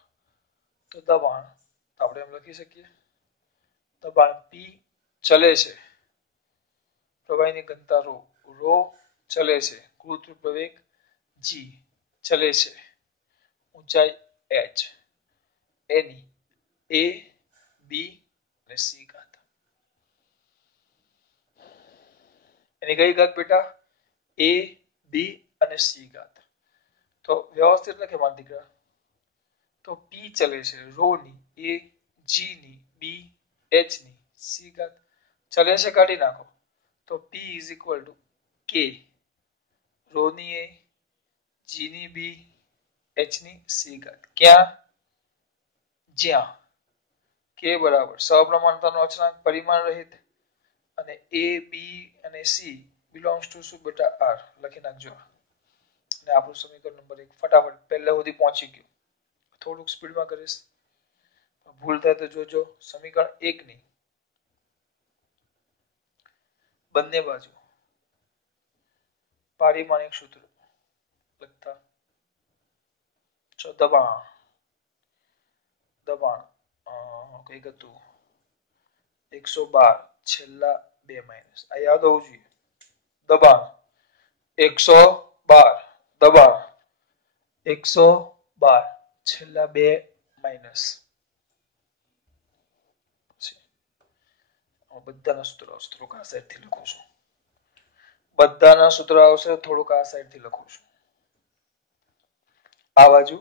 તો દબાણ આપણે એમ લખી શકીએ દબાણ p ચલે છે પ્રવાહીની ઘનતા રો ચલે છે ગુરુત્વ પ્રવેગ g ચલે છે ઊંચાઈ h એની a b અને c ઘાત એની કઈ ઘાત બેટા a b અને c ઘાત તો વ્યવસ્થિત લખે મારા દીકરા તો p ચલે છે રો ની a g ની b h ની c ઘાત ચલે છે કાઢી નાખો તો p is equal to k rho ની a g ની b h ની c ઘાત ક્યાં જ્યાં k બરાબર સપ્રમાણતાનો અચળાંક પરિમાણ રહિત અને a b અને c belongs to શું બેટા r લખી નાખજો અને આપણું સમીકરણ નંબર 1 ફટાફટ પહેલા સુધી પહોંચી ગયું થોડુંક સ્પીડમાં કરીશ ભૂલ થાય તો જોજો સમીકરણ 1 ની બંને બાજુ પારિમાણિક સૂત્ર લખતા છો દબાણ કઈ હતું 112 છેલ્લા 2 માઇનસ આ યાદ હોવું જોઈએ દબાણ 112 દબાણ 112 છેલ્લા 2 માઇનસ બધાના સૂત્રો આવશે થોડુંક આ સાઈડ થી લખું છું બધાના સૂત્રો આવશે થોડુંક આ સાઈડ થી લખું છું આ બાજુ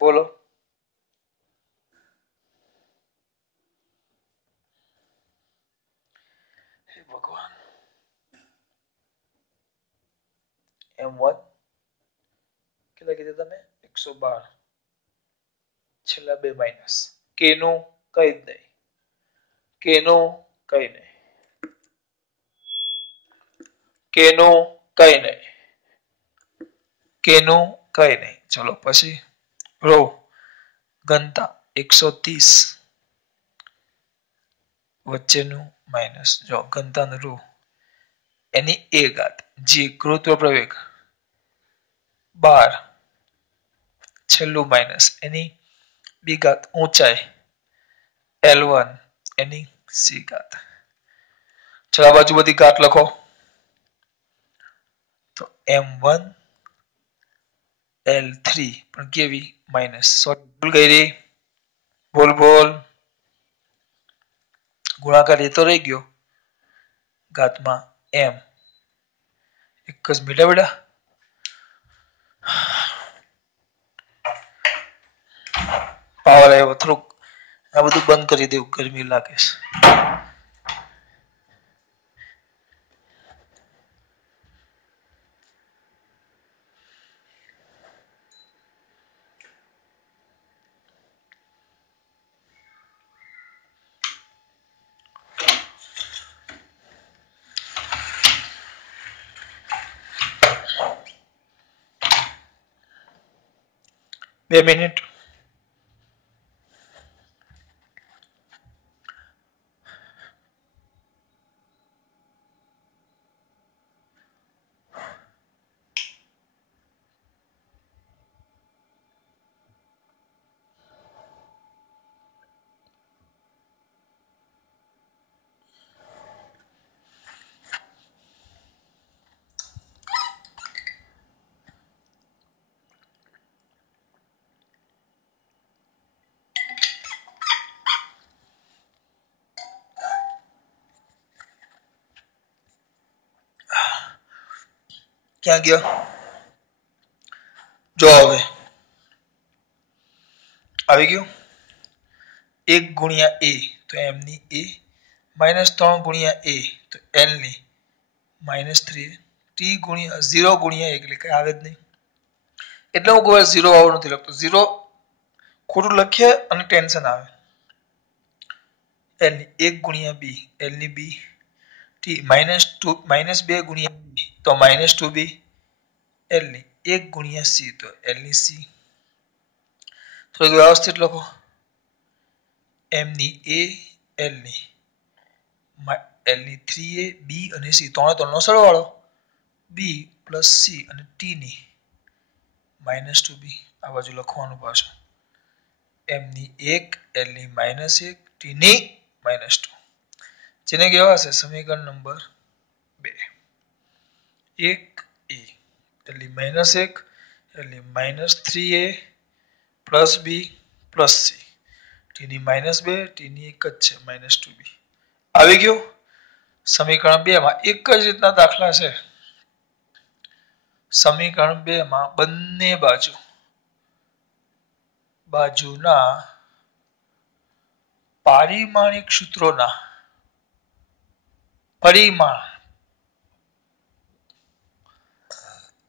બોલો હે ભગવાન M1 કેટલા કીધા તમે 112 છેલ્લા 2 માઇનસ કે નું કઈ જ નહીં કે નું કઈ નહીં કે નું કઈ નહીં કે નું કઈ નહીં ચલો પછી રો ઘનતા 130 વચ્ચેનું માઇનસ જો ઘનતાનું રો એની a ઘાત જી ગુરુત્વ પ્રવેગ 12 છેલ્લું માઇનસ એની b ઘાત ઊંચાઈ L1 એની c ઘાત ચલો આ બાજુ બધી ઘાત લખો તો M1 L3 પણ કેવી માઇનસ ભૂલ ગઈ રે બોલ ગુણાકાર એ તો રહી ગયો ઘાતમાં m એક જ બેટા પાવર આવ્યો થોડુંક આ બધું બંધ કરી દેવું ગરમી લાગે છે 2 મિનિટ ક્યાં ગયો જો હવે આવી ગયું 1 ગુણ્યા a તો m ની a -3 ગુણ્યા a તો l ની -3 t ગુણ્યા 0 ગુણ્યા 1 એટલે કઈ આવે જ નહીં એટલે હું કોઈ 0 આવું નથી લખતો 0 ખોટું લખીએ અને ટેન્શન આવે l ની 1 ગુણ્યા b l ની b t -2 ગુણ્યા b તો -2b l ની 1 ગુણ્યા c તો l ની c થોડુંક વ્યવસ્થિત લખો m ની a l ની 3a b અને c ત્રણનો સરવાળો b + c અને t ની -2b આ બાજુ લખવાનું પાછું m ની 1 l ની -1 t ની -2 જેને કહેવાય છે સમીકરણ નંબર 2 1 a l ની -1 l ની -3a + b + c t ની -2 t ની એક જ છે -2b આવી ગયું સમીકરણ 2 માં એક જ રીતના દાખલા છે સમીકરણ 2 માં બંને બાજુના પારિમાણિક સૂત્રોના પરિમાણ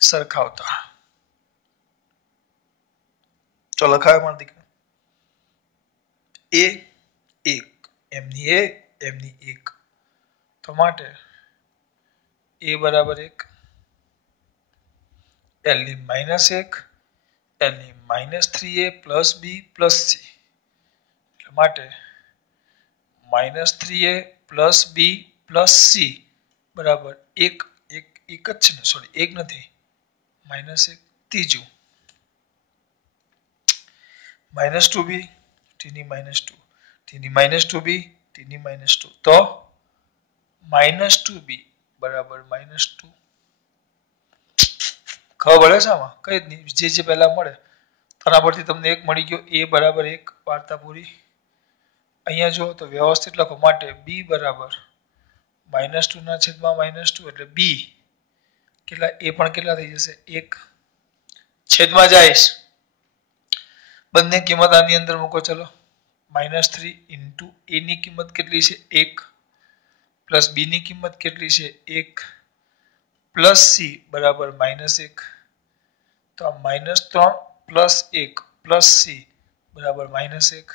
સરખાવતા ચલો લખાય મારા દીકરા a 1 m ની 1 m ની 1 તો માટે a બરાબર 1 l ની -1 l ની -3a + b + c એટલે માટે -3a પ્લસ બી પ્લસ સી બરાબર એક એક એક જ છે ને, સોરી એક નથી, -1 ત્રીજું -2b t ની -2 t ની -2b t ની -2 તો -2b બરાબર -2 ખબર પડે છે આમાં કઈ જ નહીં, જે પહેલા મળે તેના પરથી તમને એક મળી ગયો, a બરાબર 1 વાર્તા પૂરી। અહીંયા જો તો વ્યવસ્થિત લખો માટે b બરાબર -2 ના છેદમાં -2 એટલે b કેટલા, a પણ કેટલા થઈ જશે 1 છેદમાં જાઈશ બંને કિંમત આની અંદર મૂકો, ચલો -3 ઇન્ટુ a ની કિંમત કેટલી છે 1 પ્લસ b ની કિંમત કેટલી છે 1 પ્લસ c બરાબર -1 તો આ -3 પ્લસ 1 પ્લસ c બરાબર -1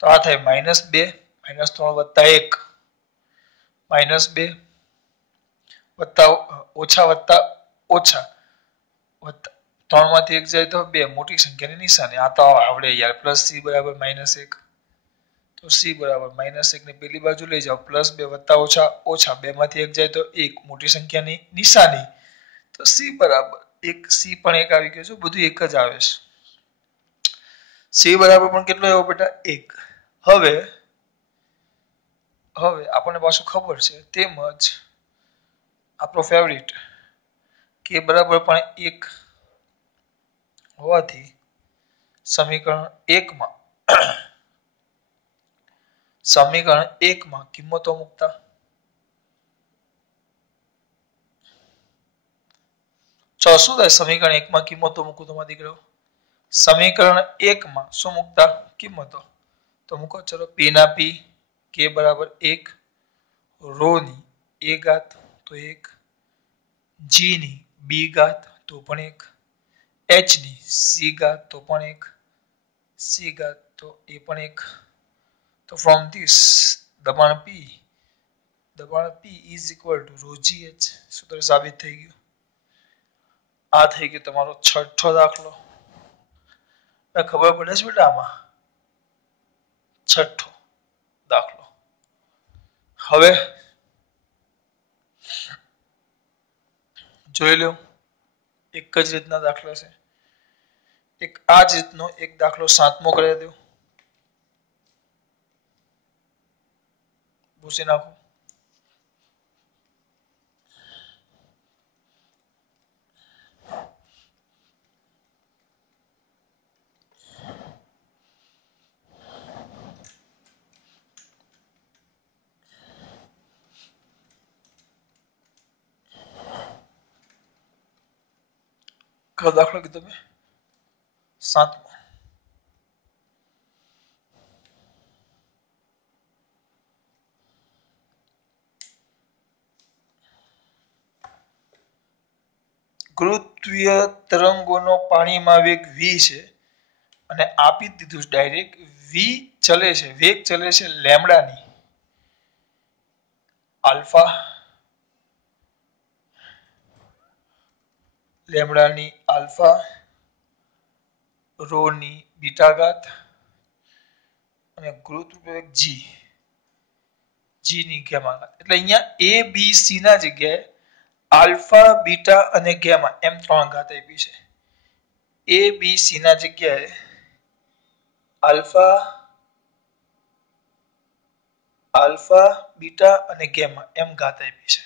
તો આ થાય -2 -3 વત્તા 1 -2 વત્તા ઓછા વત્તા ઓછા વત્તા 3 માંથી 1 જાય તો 2 મોટી સંખ્યાની નિશાની, આ તો આવડે યાર, પ્લસ c બરાબર -1 તો c બરાબર -1 ને પેલી બાજુ લઈ જાઓ, +2 વત્તા ઓછા ઓછા 2 માંથી 1 જાય તો 1 મોટી સંખ્યાની નિશાની તો c બરાબર 1, c પણ 1 આવી ગયો છે, બધું એક જ આવે છે, c બરાબર પણ કેટલો આવ્યો બેટા 1। હવે આપણને પાછું ખબર છે તેમજ આપણો ફેવરિટ k બરાબર પણ 1 હોવાથી સમીકરણ 1 માં કિંમતો મૂકતા ચલો શું થાય, સમીકરણ 1 માં કિંમતો મૂકું તમારા દીકરો, સમીકરણ 1 માં શું મૂકતા કિંમતો તો મૂકો, ચલો p ના p k બરાબર 1 રો ની a ઘાત તો 1 g ની b ઘાત તો પણ 1 h ની c ઘાત તો પણ 1 c ઘાત તો એ પણ 1 તો ફ્રોમ ધીસ દબાણ p is equal to rho gh સૂત્ર સાબિત થઈ ગયું। આ થઈ ગયો તમારો છઠ્ઠો દાખલો, ખબર પડે છે બેટા આમાં છઠ્ઠો દાખલો। હવે જોઈ લો એક જ રીતના દાખલા છે, એક આ જ રીતનો એક દાખલો 7મો કરી દો, પૂછી નાખો। કયો દાખલો કીધો મેં 7મો, ગુરુત્વીય તરંગોનો પાણીમાં વેગ v છે અને આપી દીધું ડાયરેક્ટ વેગ ચલે છે લેમ્ડાની આલ્ફા રો ની બીટા ઘાત અને ગુરુત્વીય વેગ g ની ગામા ઘાત, એટલે અહીંયા a b c ના જગ્યાએ આલ્ફા બીટા અને ગામા એમ 3 ઘાત આપી છે, a b c ના જગ્યાએ આલ્ફા બીટા અને ગામા એમ ઘાત આપી છે,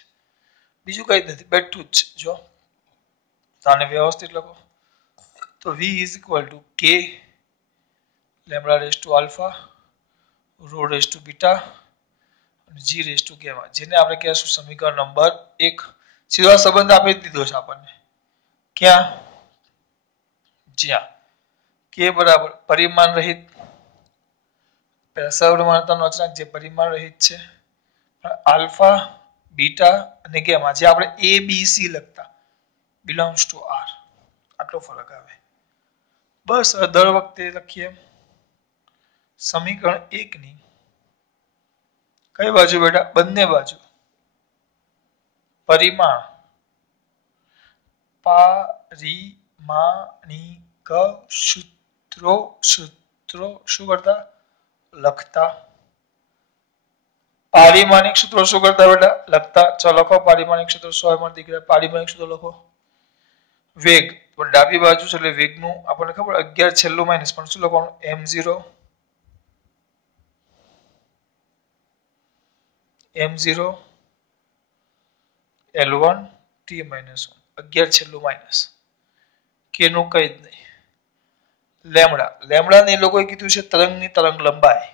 બીજું કઈ નથી, બેઠું જ જો આને વ્યવસ્થિત લખો તો v is equal to k lambda raised to alpha rho raised to beta અને g raised to gamma, જેને આપણે કહેશું સમીકરણ નંબર 1। સીધો સંબંધ આપી દીધો છે આપણને, ક્યાં જ્યાં k બરાબર પરિમાણ રહિત, સર્વમાનતાનો અચળાંક જે પરિમાણ રહિત છે, આલ્ફા બીટા અને ગામા જે આપણે a b c લખતા belongs to r, આટલો ફરક આવે, બસ દર વખતે લખીએ સમીકરણ 1 ની કઈ બાજુ બેટા બંને બાજુ પારિમાણિક સૂત્રો શું કરતા લખતા पारिमाणिक सूत्रो શું કરતા બેટા લખતા ચલો લખો પારિમાણિક સૂત્રો 100 માં દીકરા પારિમાણિક સૂત્રો લખો વેગ પણ ડાબી બાજુ છે એટલે વેગનું આપણને ખબર 11 છેલ્લું માઈનસ પણ શું લખવાનું m0 l1 t - 1 11 છેલ્લું માઈનસ કે નું કઈ જ નહીં લેમ્ડા લેમ્ડા ને લોકોએ કીધું છે તરંગની તરંગ લંબાઈ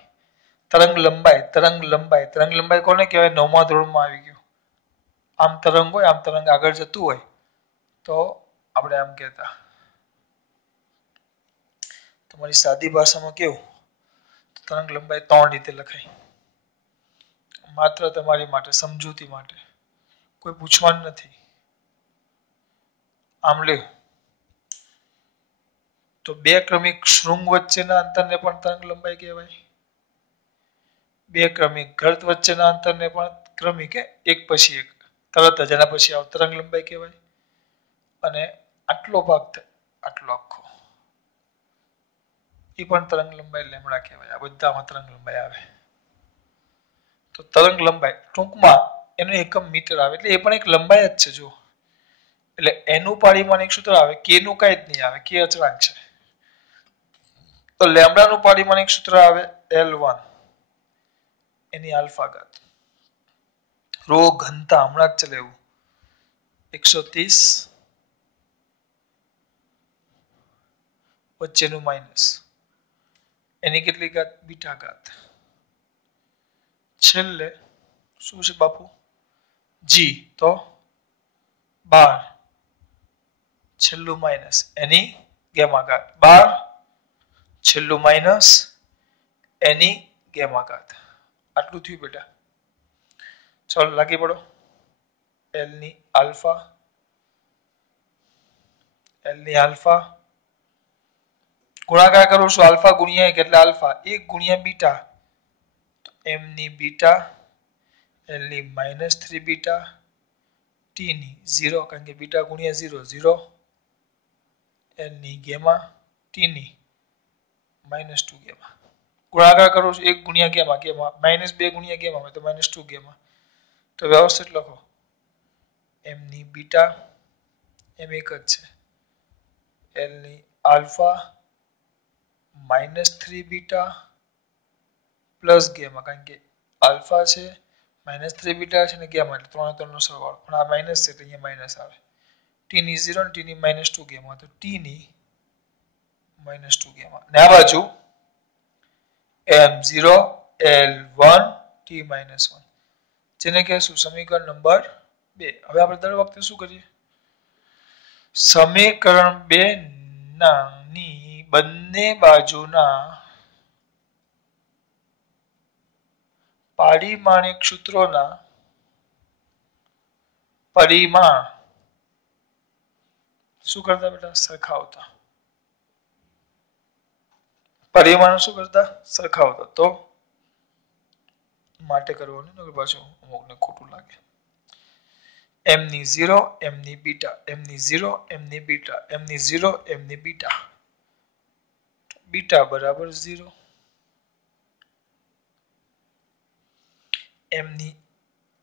તરંગ લંબાઈ કોને કહેવાય નવમા ધોરણમાં આવી ગયું આમ તરંગ હોય આમ તરંગ આગળ જતું હોય તો આપણે આમ કહેતા તમારી સાદી ભાષામાં કેવું તરંગ લંબાઈ 3 રીતે લખાય માત્ર તમારી માટે સમજૂતી માટે કોઈ પૂછવાનું નથી આમ લે તો બે ક્રમિક શૃંગ વચ્ચેના અંતરને પણ તરંગ લંબાઈ કહેવાય બે ક્રમિક ગર્ત વચ્ચેના અંતરને પણ ક્રમિક એક પછી એક તરત જ એના પછી આવ તરંગ લંબાઈ કહેવાય અને આટલો ભાગ આટલો આખો એ પણ તરંગ લંબાઈ લેમ્ડા કહેવાય આ બધામાં તરંગ લંબાઈ આવે તો તરંગ લંબાઈ ટૂંકમાં એનો એકમ મીટર આવે એટલે એ પણ એક લંબાઈ જ છે જો એટલે એનું પારિમાણિક સૂત્ર આવે કે નું કઈ જ નહીં આવે કે અચળાંક છે તો લેમ્ડા નું પારિમાણિક સૂત્ર આવે L1 એની આલ્ફા ઘાત રો ઘનતા હમણાં જ ચલે એવું 130 વચ્ચેનું માઇનસ એની કેટલી ઘાત બીટા ઘાત છેલ્લે શું છે બાપુ જી તો 12 છેલ્લું માઇનસ એની ગેમા ઘાત 12 છેલ્લું માઇનસ એની ગેમા ઘાત આટલું થયું બેટા ચાલો લાગી પડો L ની આલ્ફા ગુણાકાર કરું છું આલ્ફા ગુણ્યા 1 એટલે આલ્ફા 1 ગુણ્યા બીટા તો m ની બીટા l ની -3 બીટા t ની 0 કારણ કે બીટા ગુણ્યા 0 0 l ની ગેમા t ની -2 ગેમા ગુણાકાર કરું છું 1 ગુણ્યા ગેમા -2 ગુણ્યા ગેમા તો -2 ગેમા તો વ્યવસ્થિત લખો m ની બીટા m એક જ છે l ની આલ્ફા -3 બીટા પ્લસ ગેમા કારણ કે આલ્ફા છે -3 બીટા છે ને ગેમા એટલે 3 3 નો સરવાળો પણ આ માઈનસ છે એટલે અહીંયા માઈનસ આવે t ની 0 અને t ની -2 ગેમા તો t ની -2 ગેમા ને આ બાજુ m0 l1 t - 1 જેને કહેશું સમીકરણ નંબર 2 હવે આપણે દર વખતે શું કરીએ સમીકરણ 2 ની બંને બાજુના પારિમાણિક સૂત્રોના પરિમાણ શું કરતા બેટા સરખાવતા પરિમાણ શું કરતા સરખાવતા તો માટે કરવાનું નકર પાછું અમુકને ખોટું લાગે m ની 0 m ની બીટા m ની 0 m ની બીટા m ની 0 m ની બીટા બીટા બરાબર 0 m ની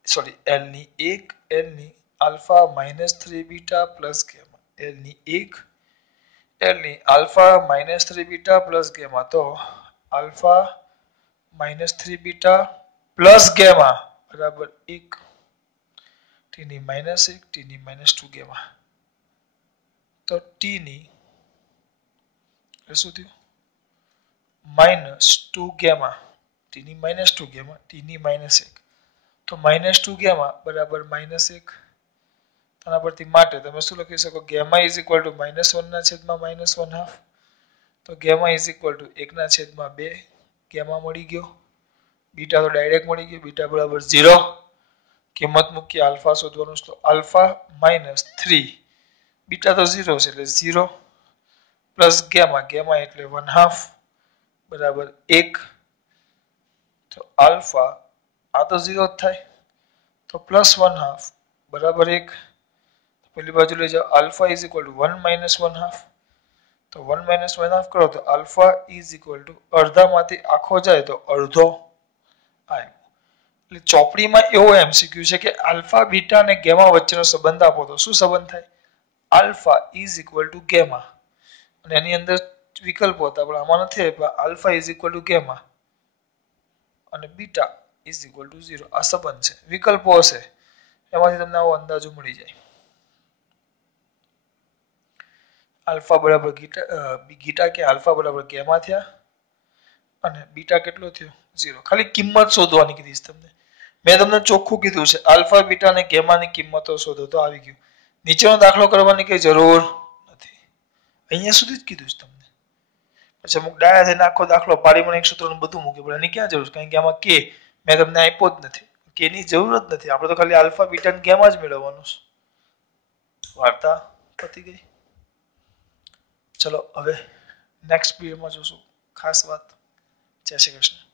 સોરી l ની 1 l ની alpha -3 beta plus gamma l ની 1 l ની આલ્ફા -3 બીટા પ્લસ ગેમા તો આલ્ફા -3 બીટા પ્લસ ગેમા બરાબર 1 t ની -1 t ની -2 ગેમા તો t ની શું થયું -2 ગેમા t ની -2 ગેમા t ની -1 તો -2 ગેમા બરાબર -1 આના પરથી માટે તમે શું લખી શકો ગેમા -1 ના છેદમાં -1/2 તો ગેમા 1 ના છેદમાં 2 ગેમા મળી ગયો બીટા તો ડાયરેક્ટ મળી ગયો બીટા બરાબર 0 કિંમત મૂકી આલ્ફા શોધવાનું છે તો આલ્ફા -3 બીટા તો 0 છે એટલે 0 પ્લસ ગેમા ગેમા એટલે 1/2 બરાબર 1 તો આલ્ફા આ તો 0 જ થાય તો પ્લસ 1/2 બરાબર 1 પેલી બાજુ લઈ જાઓ આલ્ફા 1 1/2 તો 1 1/2 કરો તો આલ્ફા અડધામાંથી આખો જાય તો અડધો આવ્યો એટલે ચોપડીમાં એવો એમસીક્યુ છે કે આલ્ફા બીટા અને ગેમા વચ્ચેનો સંબંધ આપો તો શું સંબંધ થાય? Alpha is equal to gamma, અને એની અંદર વિકલ્પો હતા પણ આમાં નથી આપ્યા. Alpha is equal to gamma અને બીટા ઇઝ ઇક્વલ ટુ 0. આ સંબંધ છે. વિકલ્પો હશે એમાંથી તમને આવો અંદાજો મળી જાય. આલ્ફા બરાબર ગીટા કે આલ્ફા બરાબર ગેમા થયા અને બીટા કેટલો થયો? 0. ખાલી કિંમત શોધવાની કીધી છે તમને. મેં તમને ચોખ્ખું કીધું છે આલ્ફા બીટા અને ગેમાની કિંમતો શોધો તો આવી ગયું. નીચેનો દાખલો કરવાની કઈ જરૂર નથી. અહીંયા સુધી જ કીધું છે તમને. પછી અમુક ડાયા થઈને આખો દાખલો પારિમાણિક સૂત્રોનું બધું મૂકી પડે. એની ક્યાં જરૂર છે? કારણ કે આમાં કે મેં તમને આપ્યો જ નથી. કે ની જરૂર જ નથી. આપણે તો ખાલી આલ્ફા બીટા અને ગેમા જ મેળવવાનું છે. વાર્તા પતી ગઈ. ચલો હવે નેક્સ્ટ પીરિયડમાં જોશું ખાસ વાત. જય શ્રી કૃષ્ણ.